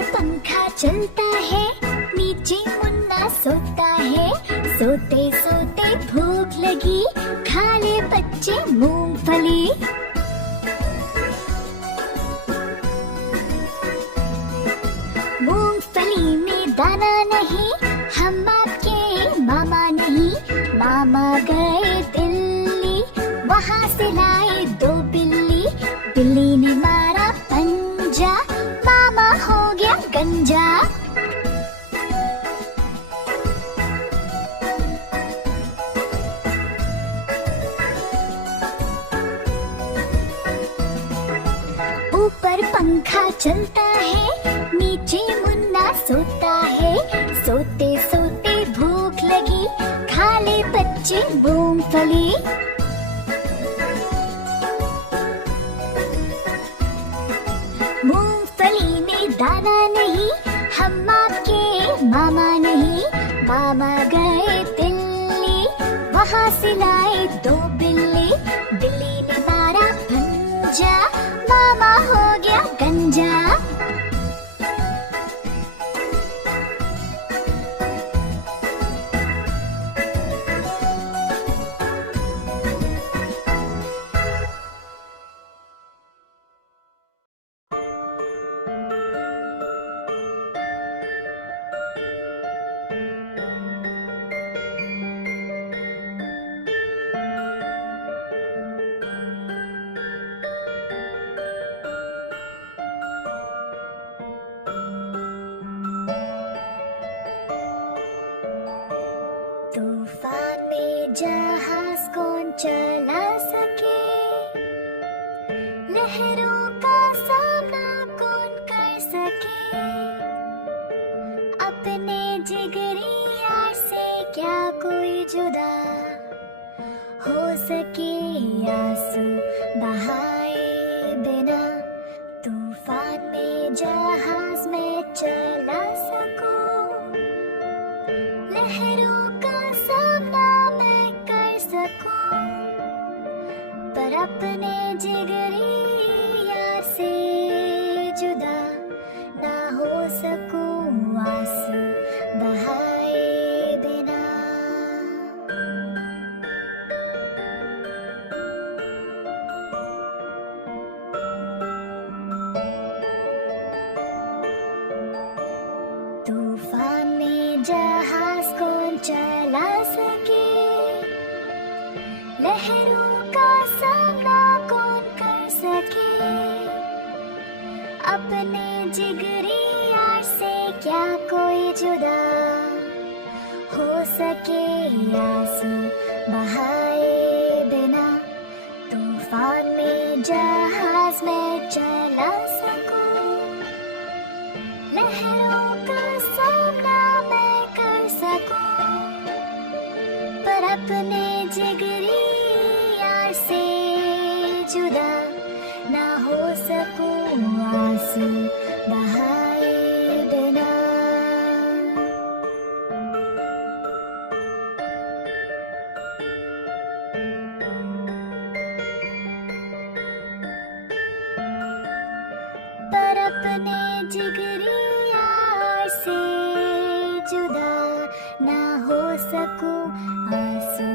ऊपर पंखा चलता है, नीचे मुन्ना सोता है। सोते सोते भूख लगी, खा ले बच्चे मूंगफली। मूंगफली में दाना नहीं, हम आपके मामा नहीं। मामा गए दिल्ली, वहाँ से लाए 2 बिल्ली। बिल्ली ने मारा पंजा, मामा हो गया गंजा। ऊपर पंखा चलता है, नीचे मुन्ना सोता है। सोते सोते भूख लगी, खा ले बच्चे मूंगफली। मूंगफली में दाना नहीं, हम आपके मामा नहीं। मामा गए दिल्ली, वहाँ से लाए 2 बिल्ली। बिल्ली ने मारा पंजा, मामा हो गया गंजा। तूफान में जहाज कौन चला सके, लहरों का सामना कौन कर सके। अपने जिगरी यार से क्या कोई जुदा हो सके, आंसू बहाए बिना। तूफान में जहाज में चला सकूं, लहरों का सामना मैं कर सकूं, पर अपने जिगरी यार से जुदा ना हो सकूं, आंसू बहाए बिना। तूफान में जहाज कौन चला सके, लहरों का सामना कौन कर सके। अपने जिगरी यार से क्या कोई जुदा हो सके, आंसू बहाए बिना। तूफान में जहाज में चला सकूं, लहरों का सामना मैं कर सकूं, पर अपने जिगरी यार से जुदा ना हो सकूं, आंसू बहाए बिना। पर अपने जिगरी यार से जुदा ना हो सकूं, आंसू